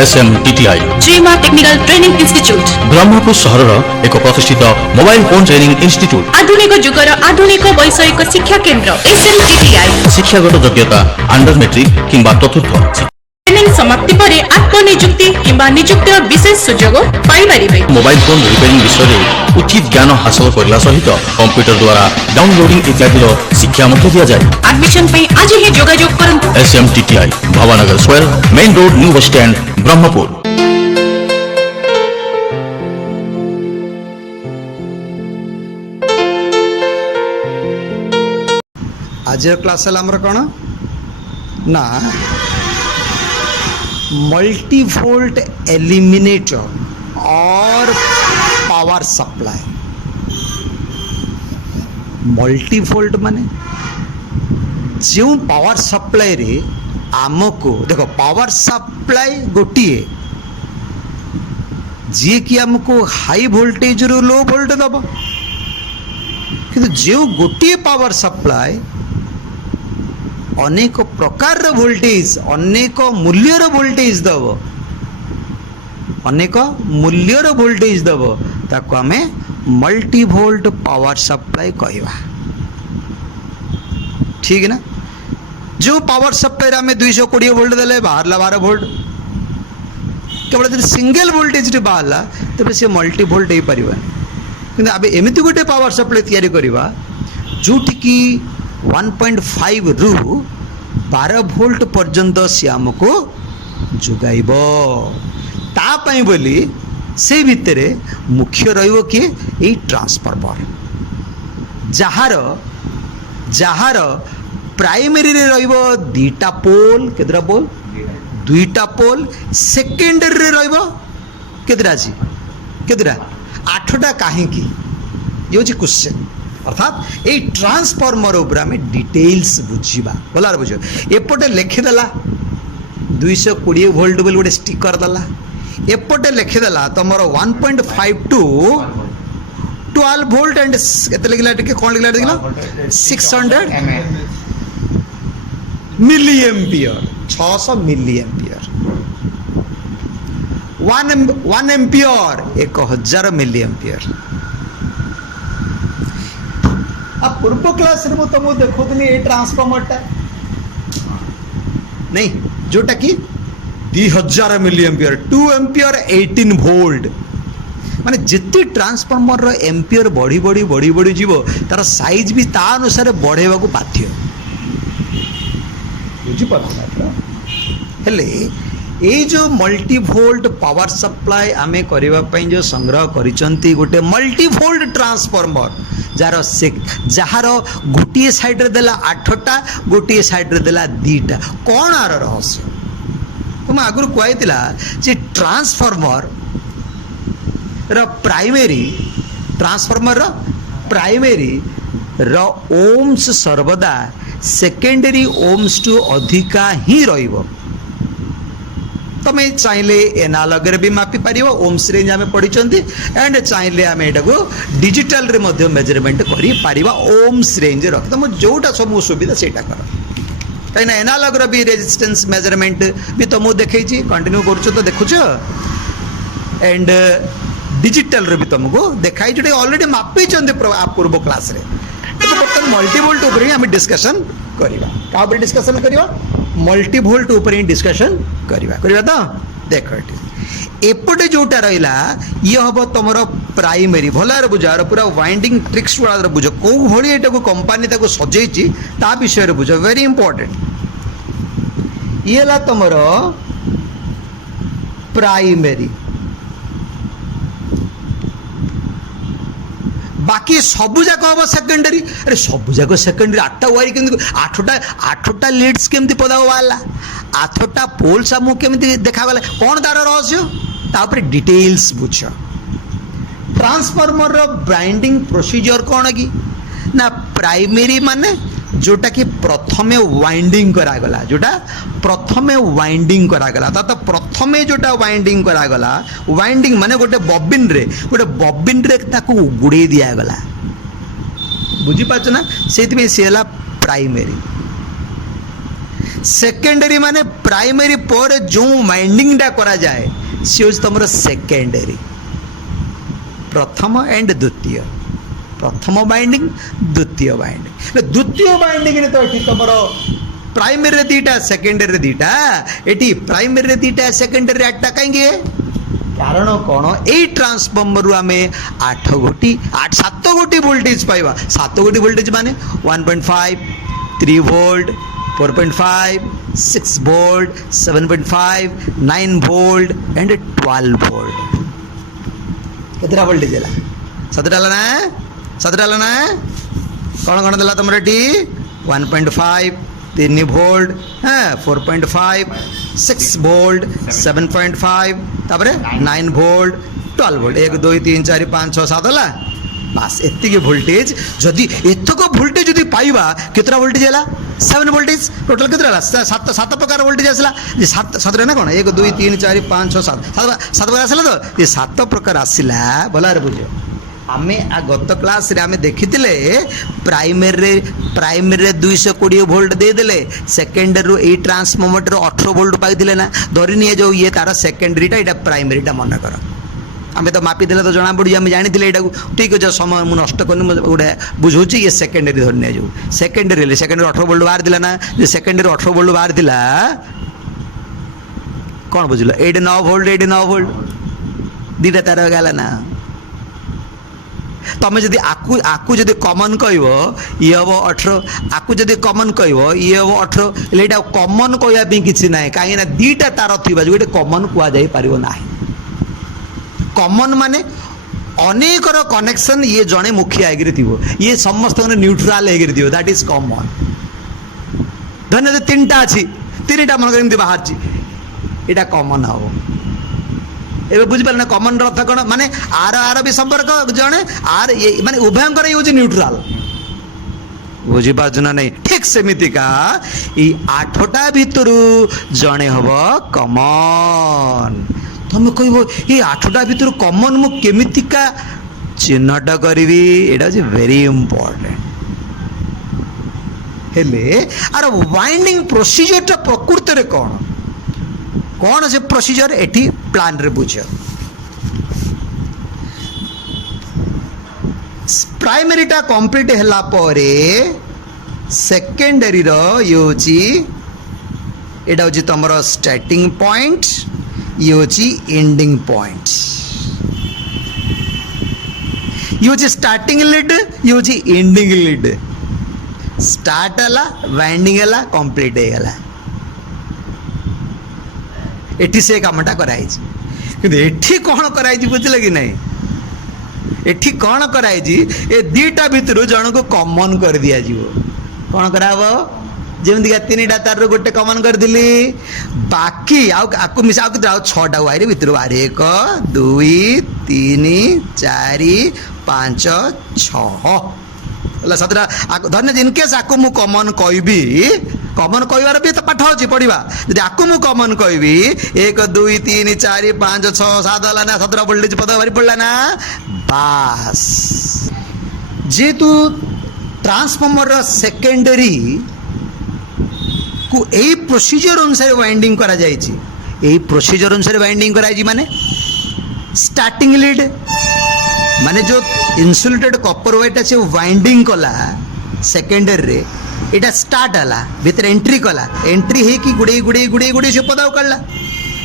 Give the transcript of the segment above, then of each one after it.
SMTTI Shrima technical training institute Brahmapur सहर एक प्रतिष्ठित मोबाइल फोन ट्रेनिंग इंस्टीट्यूट आधुनिक जुगर आधुनिक वैषयिक शिक्षा केन्द्र SMTTI शिक्षागत योग्यता अंडर मेट्रिक किंबा चतुर्थ ट्रेनिंग समाप्ति पर आत्मनियुक्ति किंबा नियुक्ति विशेष सुजोग पाइबारिबे। मोबाइल फोन रिपेयरिंग विषय में उचित ज्ञान हासिल करने सहित कंप्यूटर द्वारा डाउनलोडिंग इत्यादि शिक्षा दिया जाए। एडमिशन पे आज ही जोगाजोग करंतु। SMTTI Bhavnagar square main road new bus stand Brahmapur. आज क्लास आमर कौन ना मल्टी वोल्ट एलिमिनेटर और पावर सप्लाई। मल्टी वोल्ट माने जो पावर सप्लाई रे आमको देखो पावर सप्लाई गोटे जी कि आमको हाई वोल्टेज रो लो वोल्ट दब कि जो गोटे पावर सप्लाई अनेक प्रकार वोल्टेज अनेक मूल्यर वोल्टेज दब अनेक मूल्यर वोल्टेज दब ताको आमे मल्टी वोल्ट पावर सप्लाई कहवा। ठीक ना जो पावर सप्लाई आमे 220 वोल्ट देले बाहरला 12 वोल्ट केवल जब सिंगल वोल्टेज रे बाहरला तबे से मल्टी वोल्ट हो पारिबा किंतु आबे एमिति गोटे पावर सप्लाई तैयारी करबा जोटी की 1.5 रु 12 वोल्ट पर्यंत सी आमको जोगाइब तापाई बोली से भितरे मुख्य रहिबो कि ए ट्रांसफार्मर जहार प्राइमरी रे रहिबो दुईटा पोल केतरा पोल दुईटा पोल सेकेंडरी रे रहिबो केतरा जी केतरा 8टा काहे की ये होची क्वेश्चन। अर्थात ये ट्रांसफार्मर ऊपर आम डिटेल्स बुझा भलार बुझ एपटे लिखिदेला 220 वोल्ट बोली गोटे स्टिकर देला एपटे लिखिदेला तुम 1.5 टू 12 वोल्ट एंड केते लिखला टिके कोन लिखला देखला 600 milli ampere 600 milli ampere 1 ampere 1000 milli ampere. अब पूर्व क्लास रे तुमको देखुली ये ट्रांसफॉर्मरटा नहीं जोटा कि 2000 मिली एम्पियर 2 एम्पियर 18 वोल्ट माने जिते ट्रांसफॉर्मर रो एम्पियर बढ़ी बढ़ी बढ़ी बढ़ी जीवो तार साइज भी ता अनुसार बढ़ेवा को बाध्य बुझी पड़ता हेले ये जो मल्टी वोल्ट पावर सप्लाई आमे करिवा पई जो संग्रह करिसंती गोटे मल्टी वोल्ट ट्रांसफॉर्मर जार गोटे साइड रे देला 8टा गोटे साइड रे देला 2टा कौन आर रहस्य तुम आगु कहला जे ट्रांसफॉर्मर रो प्राइमरी रो ओम्स सर्वदा सेकेंडरी ओम्स टू अधिका ही रहिबो। तुम्हें चाहिए एनालॉग रे भी मापी पारिबो ओम्स रेंज आमे पढिचंती एंड चाहिए आमे एटा को डिजिटल रे मध्ये मेजरमेंट करि पारिबा ओम्स रेंज रख तुम जोटा सब सुविधा सेटा कर कहीं एनालॉग रे भी रेजिस्टेंस मेजरमेंट भी तुमको देखैछि कंटिन्यू करछो तो देखुछो एंड डिजिटल रे भी तुमको देखाई जोटे ऑलरेडी मापी चंदी पूर्व क्लास रे तो बर्तमान मल्टी वोल्ट ऊपर ही हमें डिस्कशन करिबा का ऊपर डिस्कशन करिबा मल्टी वोल्ट ऊपर ही डिस्कशन करिबा तो देख एपटे जोटा रहिला ये हम तुम प्राइमरी भलार बुझार पूरा वाइंडिंग ट्रिक्स गुड़ा बुझ कौ भाई एटा को कंपनी ताको सजेची ता विषय बुझ वेरी इंपोर्टेंट ये ला तुम प्राइमरी बाकी सबू जाक हम सेकेंडरी अरे सबू जाक सेकेंडरी 8टा वायर के 8टा लीड्स केमती पदा बाहला 8टा पोल्स आमको केमती देखागला कौन तार रहस्य तापर डिटेल्स बुझ। ट्रांसफार्मर रो बाइंडिंग प्रोसीजर कौन कि ना प्राइमरी माने जोटा कि प्रथमे वाइंडिंग करागला जोटा प्रथमे वाइंडिंग करागला तो प्रथमे जोटा वाइंडिंग करागला वाइंडिंग माने गोटे बॉबिन रे ताको गुड़े दिया गला बुझी पाछ ना सेति में सेला प्राइमरी सेकेंडरी माने प्राइमरी पर जो वाइंडिंग टा करा जाए सी हूँ तुम सेकेंडरी प्रथम एंड द्वितीय प्रथम बाइंडिंग द्वितीय बाइंडिंग द्वितीय बाइंडिंग तो ये तुम प्राइमरी दीटा सेकेंडरी दीटा ये प्राइमरी दीटा सेकेंडरी आठटा कहीं कारण कौन यही ट्रांसफॉर्मर रु आम 8 गोटी 7 गोटी वोल्टेज पाइबा 7 गोटी वोल्टेज माने 1.5 3 volt 4.5 6 volt 7.5 9 volt and 12 volt केतरा वोल्टेज है सतटा ना कौन कौन देला तुम रेडी 1.5 3 वोल्ट हाँ 4.5 6 वोल्ट 7.5 तापरे 9 वोल्ट 12 वोल्ट 1 2 3 4 5 6 7 है बास एतिक वोल्टेज जदि एतक वोल्टेज जदि पाइबा केतरा वोल्टेज है 7 वोल्टेज टोटल केतरा सात सात प्रकार वोल्टेज आसला जे सात सात ना कौन 1 2 3 4 5 6 7 सात प्रकार आसला तो ये 7 प्रकार आसला भला रे बुझ आमे आ गत क्लास रे आमे देखितिले प्राइमरी रे 220 वोल्ट दे देले सेकेंडरी रो ए ट्रांसफॉर्मर 18 वोल्ट पाई दिले ना धरि निये जो ये तार सेकेंडरी टा एटा प्राइमरी टा मन कर आमे तो मापी देले तो जना पड़ी आमे जानि दिले एटा ठीक है समय मु नष्ट करनी गोटे बुझौची ये सेकेंडरी धरि निये जो सेकेंडरी 18 वोल्ट बाहर दिला ना जे सेकेंडरी 18 वोल्ट बाहर दिला कौन बुझलो 8 9 वोल्ट दीटा तार गला ना तमें जदि आकु जदि कमन कह ये हम 18 आकु जदि कमन कह ये हम 18 एटा कमन कहवाई कि ना कहीं दीटा तार थी जो कमन कहुपर ना कमन माने अनेकर कनेक्शन ये जड़े मुखिया ये समस्त न्यूट्राल हो दैट इज कमन धन्य 3टा अच्छी 3टा मन बाहर यहाँ कमन हम एबे बुझिपार ना कमन अर्थ कौन माने आर भी संपर्क जड़े आर ये माने उभयंकर ये हूँ न्यूट्राल बुझीपार ना नहीं ठीक सेमितिका ये 8टा भितर जड़े हम कमन तुम कह ये 8टा भितर कमन मु केमितिका चिन्हट करी एटा हूँ वेरी इंपोर्टेंट हेले आर वाइंडिंग प्रोसीजर टा प्रकृत रे कौन से प्रोसीजर एटी प्लान रे बुझ प्राइमरी टा कंप्लीट हैला परे सेकेंडरी रो योची एटा होची तमरो स्टार्टिंग पॉइंट ये होची एंडिंग पॉइंट ये होची स्टार्टिंग लीड ये होची एंडिंग लीड स्टार्ट हला वाइंडिंग हला कंप्लीट हे गला एठी से कामटा कराई कि एठी कौन कराई बुझले कि नहीं एठी कौन कराई ए दीटा भितर जन को कॉमन कर दिया जीवो कौन कराबो जेमति 3टा तार गोटे कॉमन कर दिली बाकी आकु मिसा आउ 6टा वायर भितर बाहर 1 2 3 4 5 6 सतटा धन्य इनकेस आकु मु कॉमन कहबी कॉमन कहबार भी तो पाठ अच्छी पढ़ा यदि आकु मु कॉमन कहबी 1 2 3 4 5 6 7 है ना 17 वोल्टेज पद बाहरी पड़ा ना बास जेहेतु ट्रांसफॉर्मर सेकेंडरी को यही प्रोसीजर अनुसार वाइंडिंग करा जायछि यही प्रोसीजर अनुसार वाइंडिंग करा जायछि माने स्टार्टिंग लीड माने जो इन्सुलेटेड कॉपर वायर टा से वाइंडिंग कला सेकेंडरी रे एटा स्टार्ट हला भीतर एंट्री कला एंट्री हे कि गुड़े गुड़े गुड़े गुड़े से पदाव कला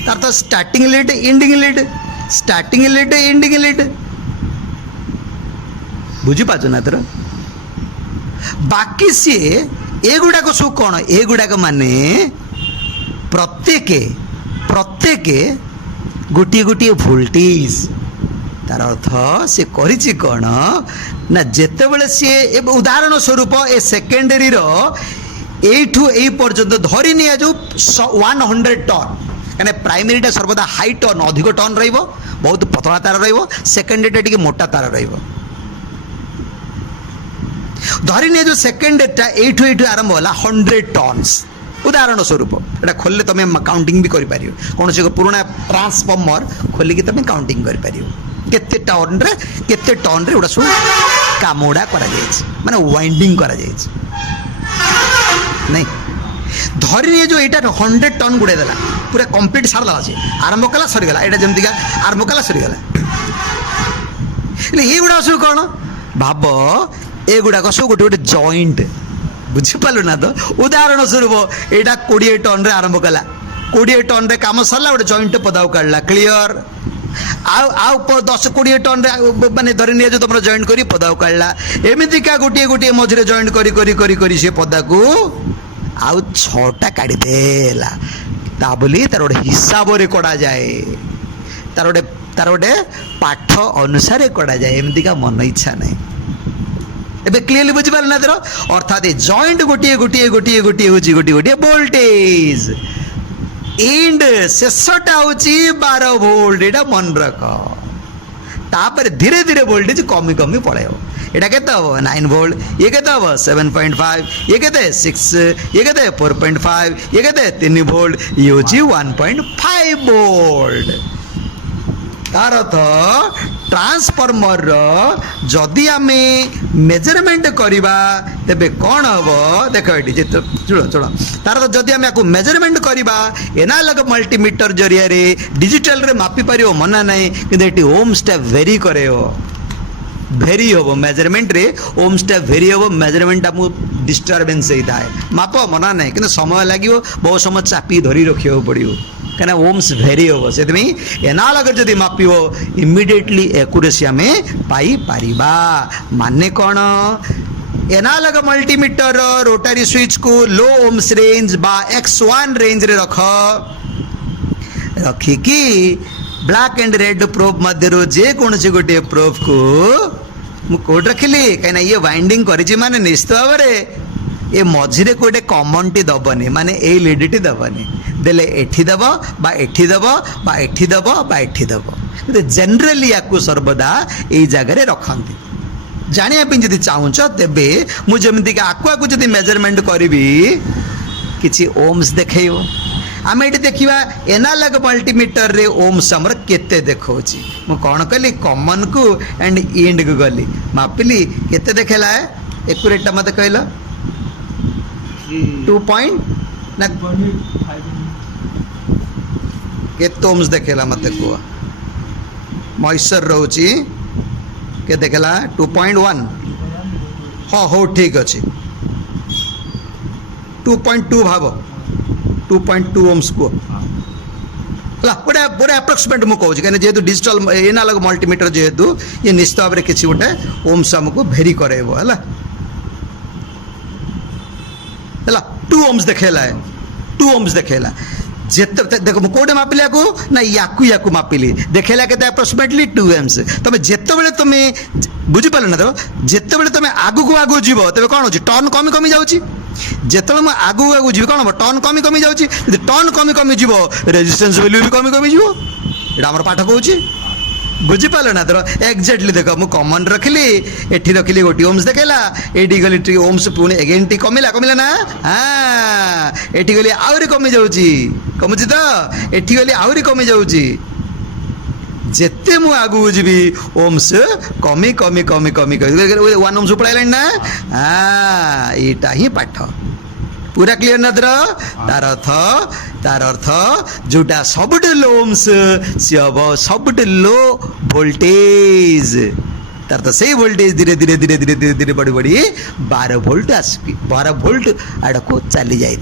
तार तो starting lead ending lead starting lead ending lead बुझी पाचो ना तर बाकी सी एगुड़ाक सब कौन एगुड़ाक माने प्रत्येक गोटे गोटे वोल्टेज तार अर्थ से करिछि कौन ना जेतेबेले सी उदाहरण स्वरूप ए सेकेंडरी रो एठू ए पर्यंत धरी निया जो 100 टन कने प्राइमरी टा सर्वदा हाई टन अधिक टन रहिबो बहुत पतला तार रहिबो सेकेंडरी टा टिके मोटा तार रहिबो धरी निया जो सेकेंडरी टा एठू आरंभ होला 100 टन्स उदाहरण स्वरूप एटा खोलले तमे काउंटिंग भी करि पारियो कोन से पुराना ट्रांसफॉर्मर खोली के तमे काउंटिंग करि पारियो केते टन रे उडा सु कामोडा करा जायछि माने वाइंडिंग करा जायछि नहीं धरी नहीं जो यहाँ 100 टन गुड़ाई देला पूरा कंप्लीट सारदेला से आरंभ कला सरीगला यहाँ जमीका आरंभ कला सरीगला ये गुड़ा सब कौन भाव एगुड़ाक सब गोटे गोटे जॉइंट बुझिपार ना तो उदाहरण स्वरूप यहाँ 20 टन आरंभ कला 20 टन रे काम सरला गोटे जॉइंट पदाक काढ़ला क्लीयर आउ 10-20 टन माने धरी नि जो तुम जॉइंट करी पदाक काढ़ला एमतीका गोटे गोटे मझे जॉइंट करी करी करी करी से पदा को आउ 6टा काढ़ी देला ता बोली तार गोटे हिसाब रे कड़ा जाए तार गोटे पाठ अनुसार कड़ा जाए एमतीका मन इच्छा नहीं एबे क्लियरली बुझिपार ना तर अर्थात जॉइंट गोटे गोटे गोटे गोटे हूँ गोटे गोटे वोल्टेज एंड शेषटा हूँ 12 वोल्ट यहाँ मन रख तापर धीरे धीरे वोल्टेज कमी कमी पड़े यहाँ के 9 वोल्ट ये के 7.5 ये के 6 ये के 4.5 ये के 3 वोल्ट ये हूँ 1.5 वोल्ट तार अर्थ ट्रांसफॉर्मर जदि आम मेजरमेंट करवा तेबे कौन हम देख ये चुड़ चुड़ तार अर्थ जदि आम मेजरमेंट करवा एनालॉग मल्टीमीटर जरिया डिजिटल रे मापी पार मना नहीं कि ओम्स टा वेरी करे भेरी हम मेजरमेंट रे ओम्स टा भेरी हम मेजरमेंट आमको डिस्टर्बेन्स होता है माप मना नहीं कि समय लगे बहुत समय चापी धरी रखा पड़ो कहीं ओम्स भेरी हम से एनालॉग जदि मापिबो इमिडिएटली एक्यूरेसी आम पाई पारिबा माने कौन एनालॉग मल्टीमीटर रोटरी स्विच को लो ओम्स रेंज बा X1 रेंज रे रखिकी ब्लैक एंड रेड प्रोब मध्य जेकोसी गोटे प्रोब को मुझे रखिली कहीं ये वाइंडिंग करी माने निश्चित भाव ये मझे कोटे कमन टी दबनी माने ए लीडटी दबनी देले एठी दब बा एठी दब बा एठी दब बा एठी दब जनरली या सर्वदा यही जगह रखती जानापी जब चाहूच तेबे मुझे आकु जब मेजरमेंट करी किसी ओम्स देखेब आम ये देखा एनालॉग मल्टीमीटर रे ओम्स आमर केते देखौची मु कौन कली कॉमन को एंड एंड को गली मापिली केते देखेला एक्यूरेट मत कहल 2 पॉइंट ना केते ओम्स देखेला मत कह मॉइस्चर रोची के देखेला 2.1 हाँ हो ठीक अच्छे 2.2 भाव 2.2 ओम्स को पूरा पूरा अप्रोक्सीमेट मुझे कहूँ कहीं जेहेतु डिजिटल एनालॉग मल्टीमीटर जेहेतु ये निश्चित भाव में किसी गोटे ओम्स आमको भेरी करेब है 2 ओम्स देखेला 2 ओम्स देखेला जेते देखो मु कोडे मापिला को ना याकू मापिली देखेला के अप्रोक्सीमेटली 2 ओम्स तमे जेते बेले तमे बुझी पाल ना तो जेते बेले तमे आगु को आगु जीवो तबे कोन होची टर्न कमी कमी जाउची जेते मैं आगु आगु जीव कोन टर्न कमी कमी जाउची टर्न कमी कमी जीवो रेजिस्टेंस वैल्यू भी कमी कमी जीवो एटा हमर पाठ कहूची बुझीपाल ना तो एक्जाक्टली देख मुझे कमन रखिली एठी रखिली गोटी ओम्स देखेला एटी गली टी ओम्स पुणी एगेन टी कमिला कमिला ना हाँ एठी गली आउरी कमी जाउची कमुची तो एठी गली आउरी कमी जाउची जेते मु आगु जीवी ओम्स कमी कमी कमी कमी 1 ओम्स पड़ाइलानी ना हाँ यहाँ ही पाठ पूरा क्लियर ना तार अर्थ जोटा सबुठ लो ओम्स सी हम सबुठ लो वोल्टेज तार तो सही वोल्टेज धीरे धीरे धीरे धीरे धीरे धीरे बढ़ी बढ़ी 12 वोल्ट आसिक 12 वोल्ट आड़ को चली जाए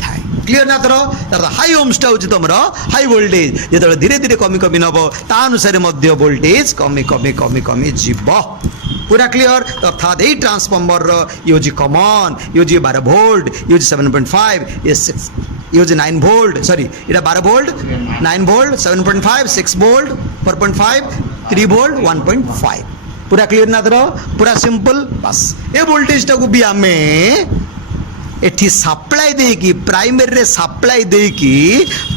क्लियर ना तार हाई ओम्सटा हूँ तुम हाई वोल्टेज जो धीरे धीरे कमी कमी नब ता अनुसार वोल्टेज कमी कमी कमी कमी जीव पूरा क्लियर अर्थात यही ट्रांसफॉर्मर ये हूँ कमन ये हूँ 12 वोल्ट ये हूँ 7.5 ये 6 ये हूँ 9 वोल्ट सॉरी ये 12 वोल्ट 9 वोल्ट 7.5 6 वोल्ट 4.5 3 वोल्ट 1.5 पूरा क्लियर ना पूरा सिंपल बस ये वोल्टेज टाक भी आम एठी सप्लाई देकी प्राइमरी रे सप्लाई देकी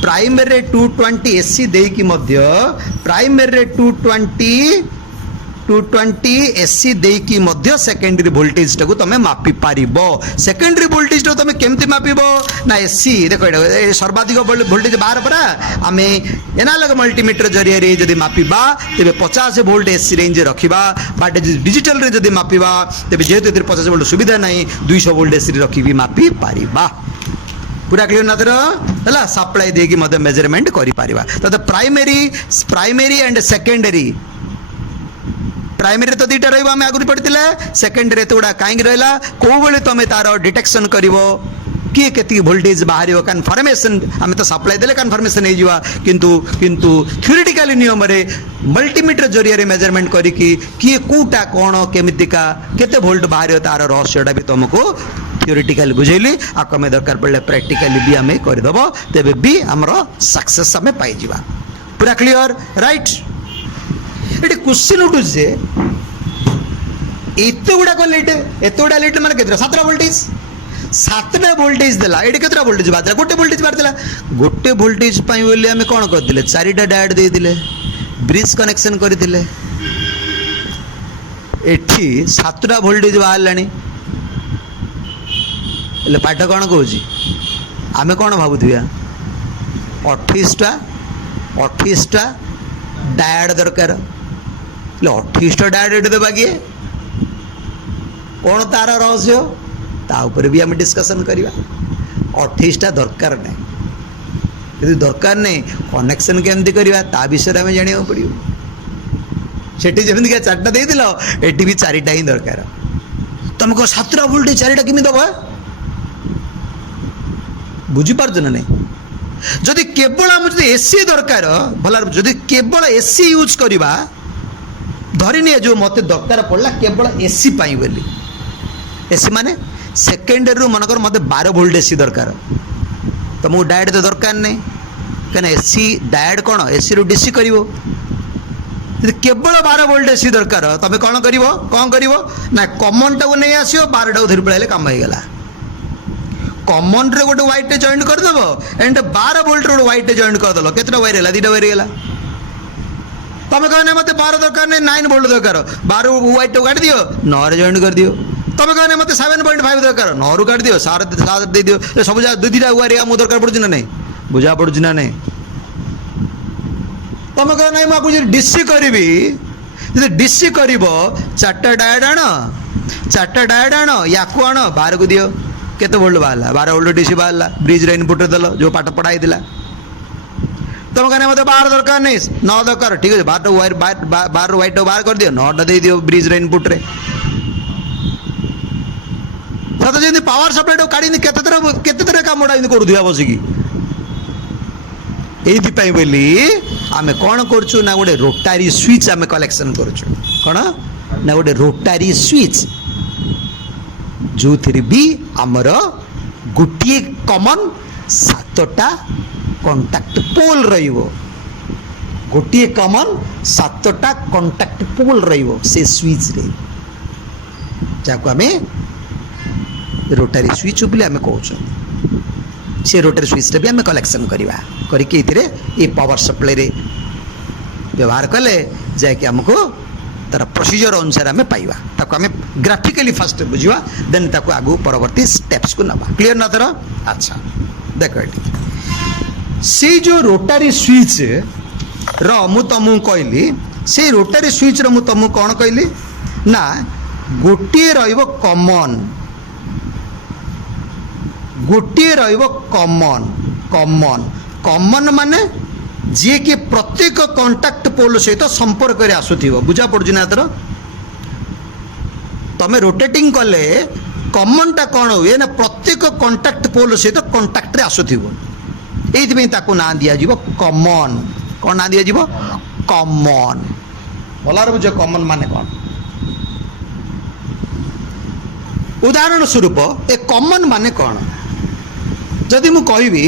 प्राइमरी रे 220 एसी देकी मध्य प्राइमरी रे 220 एसी देकी मध्य सेकेंडरी वोल्टेज टाको तमे मापी पारिबो सेकेंडरी वोल्टेज टाको तमे केमती मापिबो ना एसी देखो सर्वाधिक वोल्टेज बाहर परा आमे एनालॉग मल्टीमीटर जरिया रे जदी मापिबा तेबे 50 वोल्ट एसी रेंज रखिबा बट डिजिटल रे जदी मापिबा तेबे जेहेतु 50 वोल्ट सुविधा नहीं 200 वोल्ट एसी रखिबी मापी पारिबा पूरा क्लियर ना तर है सप्लाई देकी मेजरमेंट करि परिबा तो प्राइमरी एंड सेकेंडरी प्राइमरी तो दुईटा रही आम आगुरी पढ़ते सेकेंडरी एत गुड़ा कहीं रहा कौ बड़े तुम तार डिटेक्शन कर किए के वोल्टेज बाहर कन्फर्मेशन आम तो सप्लाई देले कन्फर्मेशन हो किंतु थ्योरेटिकल नियम रे मल्टीमीटर जरिया मेजरमेंट करी किए कौटा कौन केमितिका केते वोल्ट बाहर तार रहस्यटा भी तुमको थ्योरेटिकल बुझेली आक आम दरकार पड़े प्रैक्टिकली भी आम करदेव तेबे भी आमर सक्सेस आम पाइबा पूरा क्लियर राइट ये क्वेश्चन उठुचे एत गुड़ाक लाइट एत गुड़ा लाइट माने केतरा 7टा वोल्टेज 7टा वोल्टेज देला एटी केतरा वोल्टेज बारला गोटे वोल्टेज बारला गोटे वोल्टेज पई बोली आमे कोन करदिले 4टा डायोड दे दिले ब्रिज कनेक्शन करदिले एठी 7टा वोल्टेज बाहरलानी એટલે પાઠ કોણ કહુଛି ଆମେ କ'ଣ ଭାବୁଥିବା 28ଟା ଡାୟଡ଼ ଦରକାର ହେଲେ 28ଟା ଡାୟଡ଼ ଏଠି ଦେବା କିଏ କ'ଣ ତାର ରହସ୍ୟ ତା ଉପରେ ବି ଆମେ ଡିସ୍କସନ୍ କରିବା 28ଟା ଦରକାର ନାହିଁ ଯଦି ଦରକାର ନାହିଁ କନେକ୍ସନ୍ କେମିତି କରିବା ତା ବିଷୟରେ ଆମେ ଜାଣିବାକୁ ପଡ଼ିବ ସେଠି ଯେମିତିକା 4ଟା ଦେଇଥିଲ ଏଠି ବି 4ଟା ହିଁ ଦରକାର ତମେ କ'ଣ 7ଟା ଭୋଲ୍ଟେଜ୍ 4ଟା କେମିତି ଦେବ बुझीपार ना नहीं जदि केवल आम जो एसी दरकार भल जदि केवल एसी यूज करवा धरिनी जो मत दरकार पड़ला केवल एसी पाई बोली एसी माने सेकेंडरी रू मनकर मत 12 वोल्ट एसी दरकार तुमको डायोड तो दरकार नहीं कहीं एसी डायोड कौन एसी रू डीसी कर केवल 12 वोल्ट एसी दरकार तुम कौन कर ना कमन टाक नहीं आसो 12 धरी पड़े काम हो गला कमन रे गोटे व्हाइट जॉइंट करदेव एंड 12 वोल्ट गोटे व्हाइट जॉइंट करदेल केतटा वायर है 2टा वायर है तुम कहना मत 12 दरकार नहीं 9 वोल्ट दरकार 12 व्हाइट काट दियो 9 रे जॉइंट कर दियो तुम कहना मत 7.5 दरकार 9 रू काट दियो 7 दे दियो सब जा 2-2टा वायर मो दरकार पड़ुछ ना नहीं बुझा पड़ुछ ना नहीं तुम कहना मुझे डीसी करी डीसी कर 4टा डायोड आण 4टा डायोड आण या आण बाहर को दियो केते वोल्ट बाहरला 12 वोल्ट डीसी बाहरला ब्रिज रे इनपुट रे दलो जो पाठ पढ़ाई दिला तुम कहने मत 12 दरकार नहीं 9 दरकार ठीक है 12 वायर 12 व्हाइट बाहर कर दियो 9टा दे दियो ब्रिज रे इनपुट रे सत जे पावर सप्लाई तो काढी केते तरह कामडा इन करू दिया बसिकी एथि पई बोली आमे कोन करछु ना गोटे रोटारी स्विच आमे कलेक्शन करछु कोन ना गोटे रोटारी स्विच जो थी भी आमर गोटे कमन 7टा कंटाक्ट पोल रोटे कमन 7टा कंटाक्ट पोल से स्विच रे जाको आमे रोटारी स्विच बोली आमे कहूँ से रोटारी स्विच रे भी आमे कलेक्शन करवा करके ये पावर सप्लाई रे व्यवहार कले जाके हमको तार प्रोसीजर अनुसार आम पाइबा ताको आम ग्राफिकली फास्ट बुझा देन ताको आगु परवर्ती स्टेप्स को नबा क्लियर ना तर अच्छा देख से जो रोटारी स्विच मु तुमको कहली से रोटारी स्विच मु तुमको कौन कहली ना गोटे कमन गोटे कमन कमन कमन माने जी कि प्रत्येक कंटाक्ट पोल सहित संपर्क रे आसुथिबो बुझा पड़ुछ ना तर तमे रोटेटिंग कले कमन टा कौन हुए ना प्रत्येक कंटाक्ट पोल सहित कंटाक्ट रे आसुथिबो एइथि ताको ना दिया जीवो कमन कौन ना दिया जीवो कमन भलार बुझ कमन माने कौन उदाहरण स्वरूप ए कमन माने कौन जदि मु कहबी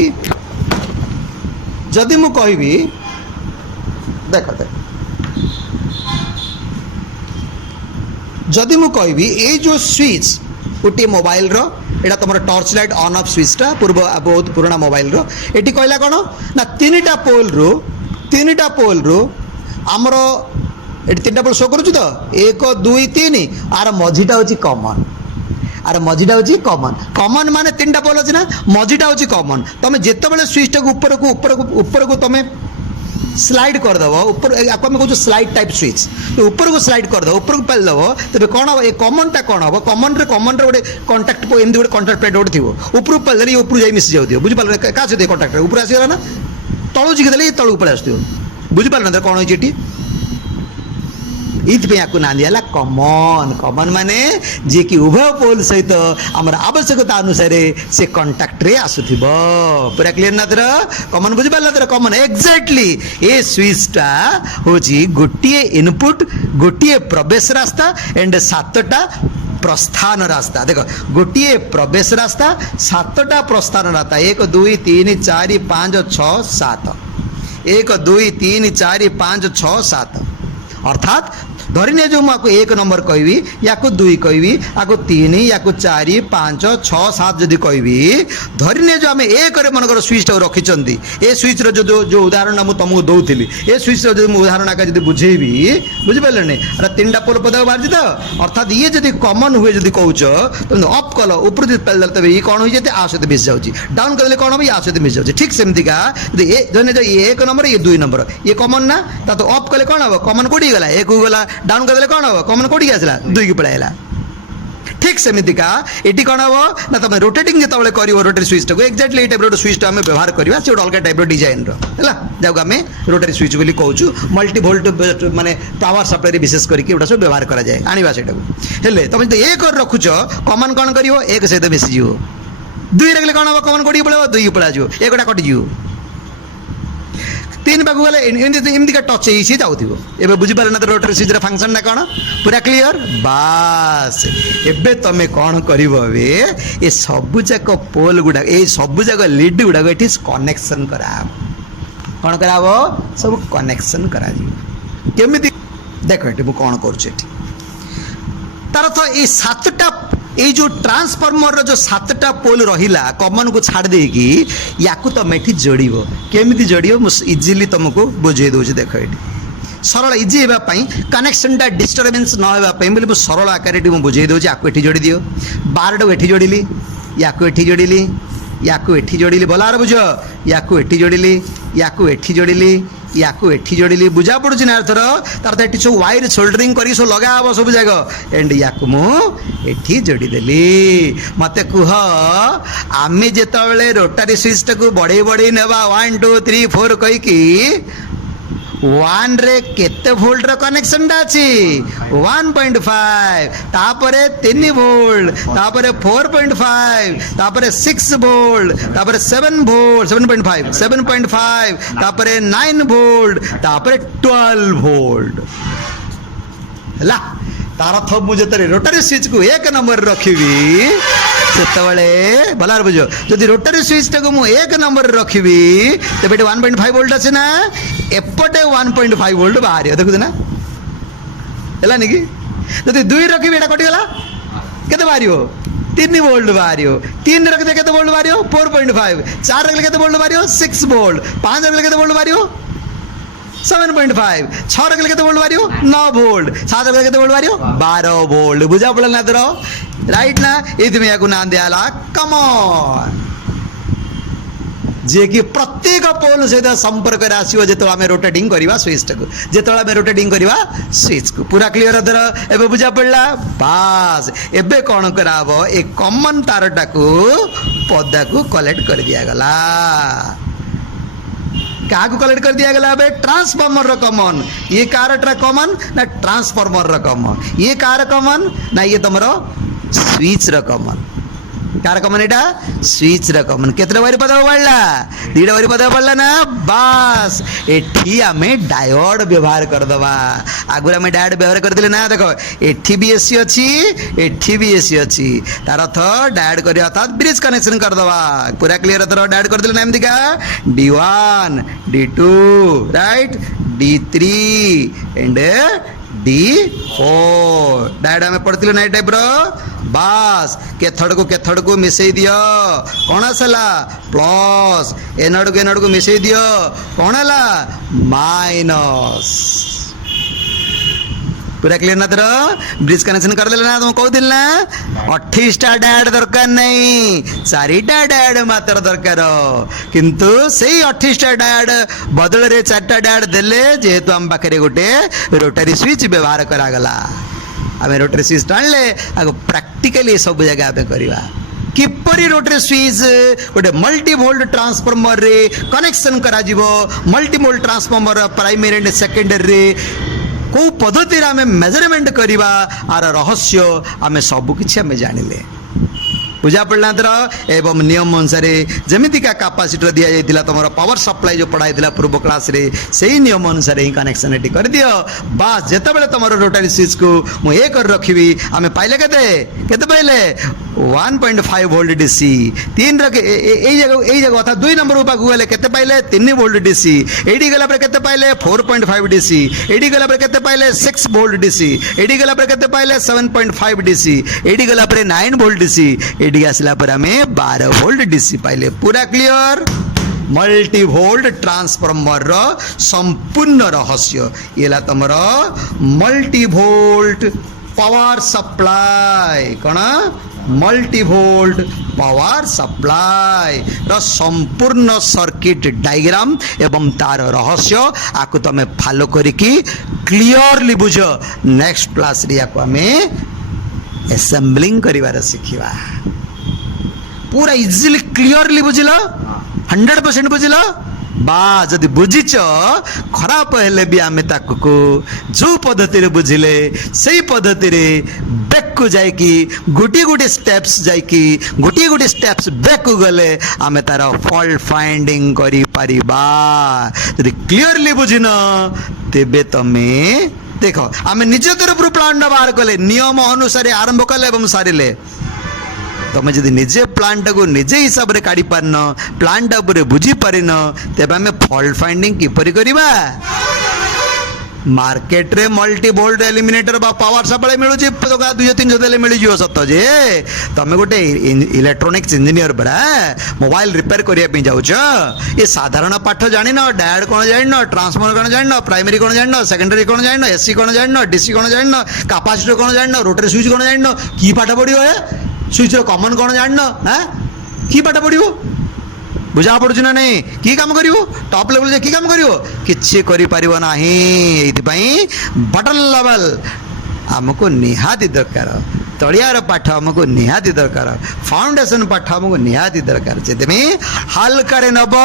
देख जदि मु कहबी ए जो स्विच गोटे मोबाइल रो एटा तुम टॉर्च लाइट ऑन ऑफ स्विचटा पूर्व बहुत पुराना मोबाइल रो एटी कहला कौन ना 3टा पोल रो आमर एटी 3टा पोल शो करूछु तो 1 2 3 आर मझीटा होची कॉमन आर मझीटा होची कॉमन कॉमन माने 3टा पोल अछि ना मझीटा होची कॉमन तमे जेते बेले स्विच टा ऊपर को तुम स्लाइड करदेव ऊपर आपको आम कहूँ स्लाइड टाइप स्विच तो ऊपर को स्लाइड करदेव ऊपर को पेलदेव तेज कौन हम ये कमनटा कौन हम कमन गोटे कंटाक्ट एमती गोटे कंटाक्ट प्लेट गोटे थी ऊपर को पेलदेले ऊपर जाए मिसी जाऊ बुझिपारे क्या सहित कंटाक्ट ऊपर आसगला ना तलू जिखिदेले तलू पड़े आस बुझिपारे ना कौन होती ये ना दिया कमन कमन माने जी कि उभय पोल सहित आम आवश्यकता अनुसार से कंटाक्ट रे आसुथिबो पूरा क्लियर ना तर कमन बुझी पारला तर कमन एक्जेक्टली ए स्विचटा होची गोटिए इनपुट गोटिए प्रवेश रास्ता एंड 7टा प्रस्थान रास्ता देखो गोटिए प्रवेश रास्ता 7टा प्रस्थान रास्ता 1 2 3 4 5 6 7 1 2 3 4 5 6 7 अर्थात धरिने जो मुझे 1 नंबर कहबी या 2 कहबी या 3 या 4 5 6 7 जदि कहबी धरिने जो आम एक मनकर स्विच रखिंट ए स्विच जो जो उदाहरण मुझे तुमको दौली ए स्विच जो उदाहरण आगे जब बुझेबी बुझिपारे नहीं अरे 3टा पोल पदा बाहरी तो अर्थात ये जब कमन हुए जब कौच तुम अफ कल ऊपर पेल तब ये कौन हो जाए आ सहित मिस जाऊँगी डाउन कर कौन हम आ सहित मिस जाऊँगी ठीक सेमतिका जो ये 1 नंबर ये 2 नंबर ये कमन ना तो अफ कले कौन हम कमन कौटी गला 1 को गला डाउन कर कौन हम कमन कौटी आसला 2 की पड़ाला ठीक सेमतिका ये कौन हम ना तुम रोटेटिंग जो कर रोटरी स्विच को एक्जाक्टली टाइप स्विच आम व्यवहार करवा से गोटे अलग टाइप डिजाइन रहा जहाँ आम रोटरी स्विच बोली कहूँ मल्टी भोल्ट माने पावर सप्लाई विशेष करके सब व्यवहार करा जाए आनिबा सेटा हेले तुम जो 1 रखुच कमन कौन कर 1 सहित मिसीज 2 रखले कौन हम कमन कौटी पड़े 2 पड़ा जाओ 1टा कटिज 3 पाक गले एमती टच ही जाऊँ एवं बुझीपारे ना तो रोटरी स्विच फंक्शन ना कौन पूरा क्लीयर बास एबे तुम कौन कर ये सबुजाक पोल गुड़ा ये सबुजाक लीड गुड़ा ये कनेक्शन करा कौन करा सब कनेक्शन करा केमी देख ये कौन कर तार तो ये 7टा ये जो ट्रांसफॉर्मर जो 7टा पोल रहिला कमन को छाड़ देकी याकू तुम ये जोड़ केमी जोड़ इजिली तुमको बुझे दूसरी देख ये सरल इजी होगापाई कनेक्शनटा डिस्टर्बेन्स न होगापाई बोले सरल आकार बुझे दूसरी आपको ये जोड़ दियो 12 को ये जोड़िली याकू ये जोड़िली याकू ये जोड़िली भलार बुझ याकू ये जोड़िली याकू ये जोड़िली याकू ये जोड़िली बुझा पड़ुची ना थर तार तो ये सब वायर सोल्डरिंग कर सब लगा हम सब जगह एंड याकू मुझे जोड़ीदेली मत कह आम जिते रोटारी स्विच को बढ़े बढ़े नेबा 1 2 3 4 कहीकि 1 रे केते वोल्ट रो कनेक्शन टा अछि 1.5 तापरे 3 वोल्ट तापरे 4.5 तापरे 6 वोल्ट तापरे 7 वोल्ट 7.5 7.5 तापरे 9 वोल्ट तापरे 12 वोल्ट हला तार अर्थ मुझे रोटरी स्विच को 1 नंबर रखी से भलार बुझ जदि रोटरी स्विच टाक मुझे 1 नंबर रखी तेज 1.5 वोल्ट अच्छे ना एपटे 1.5 वोल्ट बाहर देखु ना है कि जदि 2 रखी एटा कटिगला केते बाहर 3 वोल्ट बाहर 3 रखते केते वोल्ट बाहर 4.5 4 रखले केते वोल्ट बाहर 6 वोल्ट 5 रखले केते वोल्ट बाहर 7.5 6 रखले केते वोल्ट बाहर 9 वोल्ट 7 रखले केते वोल्ट बाहर 12 वोल्ट बुझा पड़ल ना तोर राइट ना ये को ना दियाला कमन जे कि प्रत्येक पोल सहित संपर्क आसो जो आम रोटेटिंग करवा स्विच को जो आम रोटेटिंग करवा स्विच को पूरा क्लीयर धर एबे बुझा पड़ा बास एबे कौन कराब ए कमन तारटा को पदा को कलेक्ट कर दिया गला क्या कलेक्ट कर दिया गला ट्रांसफॉर्मर रो कमन ये कार कमन ना ट्रांसफॉर्मर रो कमन ये कार कमन ना ये तुम स्विच रो कमन कार कमन एटा स्विच रो कमन केतरा वारी पदा पड़ला 2टा वारी पदा पड़ला ना बास एठी आमे डायोड व्यवहार कर दबा आगुरा आमे डायोड व्यवहार कर दिले ना देखो एठी भी एसी अछि एठी भी एसी अछि तार अर्थ डायोड करिया अर्थात ब्रिज कनेक्शन कर दबा पूरा क्लियर तर डायोड कर दिले ना एमदी का D1 D2 right D3 and D4 diode आमे पढ़तिलो ना टाइप रो बास केथड़ को मिसई दियो कौन आसला प्लस एनड़ को मिसई दियो कौन है माइनस पूरा क्लियर ना तर ब्रिज कनेक्शन कर देले ना तुम कहूथिल ना 28टा डायोड दरकार नहीं 4टा डायोड मात्र दरकार किंतु सेही 28टा डायोड बदल रे 4टा डायोड देले जेहेतु हम पाखरे गोटे रोटरी स्विच व्यवहार करा गला आमे रोटरी स्विच टाणले आगो प्रैक्टिकली सब जगह आमे करबा किपरि रोटरी स्विच गोटे मल्टी वोल्ट ट्रांसफार्मर रे कनेक्शन करा जिवो multi volt transformer primary and secondary रे को पद्धति आम मेजरमेंट करवा आर रहस्य आम सब किसी आम जानिले बुझा पड़ला तर एवं नियम अनुसार जमीका कैपेसिटर दि जाइए तुम पावर सप्लाई जो पढ़ाई पूर्व क्लास रे सही नियम अनुसार ही कनेक्शन एटी कर दियो बास जिते बड़े तुम रोटरी स्विच को मुझे कर रखी आम पाइले केते पाइले 1.5 वोल्ट डीसी 3 जगह अर्थात 2 नंबर पाक गले केते पाइले 3 वोल्ट डीसी एडी गला पर केते पाइले 4.5 डीसी एडी गला पर केते पाइले 6 वोल्ट डीसी एडी गला पर केते पाइले 7.5 डीसी एडी गला पर 9 वोल्ट डीसी एडी आसला पर हमें 12 वोल्ट डीसी पाइले पूरा क्लियर मल्टी वोल्ट ट्रांसफार्मर रो संपूर्ण रहस्य येला तमर मल्टी वोल्ट पावर सप्लाई कौन मल्टी वोल्ट पावर सप्लाई रो संपूर्ण सर्किट डायग्राम एवं तार रहस्य आकु तमे फॉलो करिकी क्लियरली बुझ नेक्स्ट क्लास रे आकु हमें असेंबलिंग करिवार सिखिबा पूरा इजीली क्लियरली बुझिलो 100% बुझिलो बा जदि बुझीच खराब हेले भी आमे ताकू जो पद्धति रे बुझिले सही पद्धति रे बैक को जाय कि गोटी गोटी स्टेप्स जाय कि गोटी स्टेप्स बैक को गले आमे तार फॉल्ट फाइंडिंग करी परिबा जदि क्लियरली बुझिन तेबे तमे देखो आमे निज तरफ प्लान बाहर कले नियम अनुसार आरंभ कले एवं सारिले तुम जब निजे प्लांट को निजे हिसाब से काढ़ी पारन प्लांट उपर बुझी पारिन तेज आम फॉल्ट फाइंडिंग किपरि करिबा मार्केट रे मल्टी वोल्ट एलिमिनेटर बा पावर सप्लाई मिलू 200-300 देले मिल जियो सत जे तमे गोटे इलेक्ट्रोनिक्स इंजीनियर बरा मोबाइल रिपेयर करिया पे जाउछ ये साधारण पाठ जानि न डायोड कोन जानि न ट्रांसफार्मर कोन जानि न प्राइमरी कोन जानि न सेकेंडरी कोन जानि न एसी कोन जानि न डीसी कोन जानि न कैपेसिटर कोन जानि न रोटरी स्विच कोन जानि न की पाठ पढियो हे स्विच कॉमन कौन जान हां की पाठ पढ़ो बुझा पड़ुछ ना नहीं की काम करिवो टॉप लेवल जे की काम करिवो किछि करि परिवो नाही एथि पई बटन लेवल हमको निहाती दरकार तलियार पाठ हमको निहाती दरकार फाउंडेशन पाठ हमको निहाती दरकार जेतेमी हल्का रे नब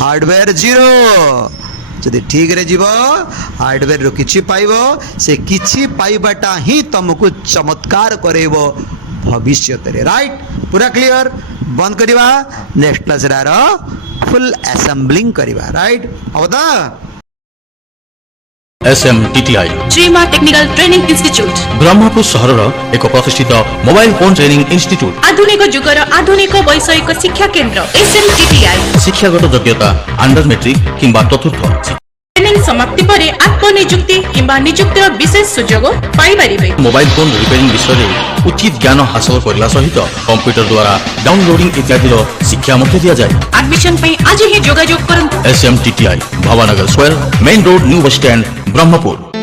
हार्डवेयर जीरो जदि ठीक रे जीव हार्डवेयर रो किछि पाइबो से किछि पाइबाटा ही तुमको चमत्कार करेबो भविष्य तेरे राइट पूरा क्लियर बंद करिवा नेक्स्ट क्लास रे फुल असेंबलिंग करिवा राइट होदा SMTTI Shrima technical training institute Brahmapur सहर एक प्रतिष्ठित मोबाइल फोन ट्रेनिंग इंस्टीट्यूट आधुनिक जुगर आधुनिक वैषयिक शिक्षा केंद्र SMTTI शिक्षागत योग्यता अंडर मेट्रिक किंबा चतुर्थ ट्रेनिंग समाप्ति परे आत्मनियुक्ति किंबा नियुक्तिर विशेष सुजोग पाई परिबे मोबाइल फोन रिपेयरिंग विषय में उचित ज्ञान हासिल करला सहित कंप्यूटर द्वारा डाउनलोडिंग इत्यादि शिक्षा मध्य दिया जाए एडमिशन पे आज ही जोगाजोग करंतु SMTTI Bhabanagar square main road new bus stand Brahmapur.